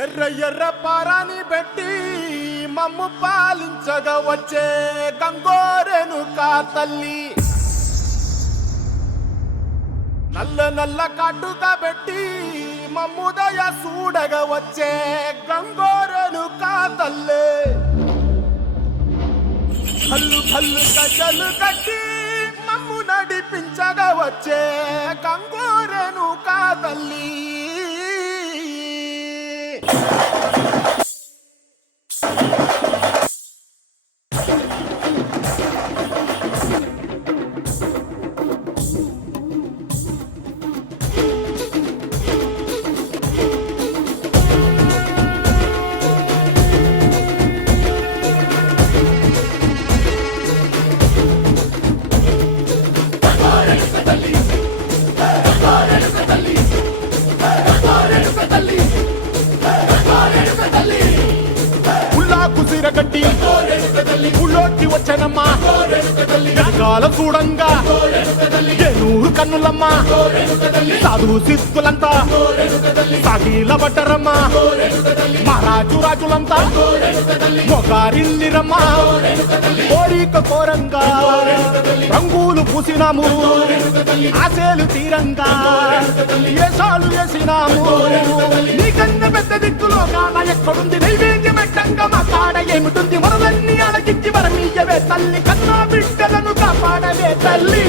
ఎర్ర ఎర్ర పారాని పెట్టి మమ్ము పాలించగా వచ్చే గంగోరెను కా తల్లి, నల్ల నల్ల కాటుగా పెట్టి మమ్ముదయ చూడగా వచ్చే గంగోరెను కా తల్లి, కల్లు కల్లు గజలు కట్టి మమ్ము నడిపించగా వచ్చే గంగోరెను కా తల్లి. కుసిరగట్టి ఉళ్ళోకి వచ్చనమ్మా, వెనకాల చూడంగా ఏనూరు కన్నులమ్మా, సాధువు సిద్ధులంతా సాగిల బట్టరమ్మా, మహారాజు రాజులంతా మొగారిల్లిరమ్మా, కోరిక కోరంగా రంగులు పూసినాము, ఆశలు తీరంగా ఏసాలు వేసినాము, నీకన్నా పెద్ద దిక్కులో కాన ఎక్కడుంది నైవేద్యం పెట్టంగా మా కాడ ఏమిటుంది, మనలన్నీ అలకించి వరమీయవే తల్లి, కన్నా బిడ్డలను కాపాడవే తల్లి.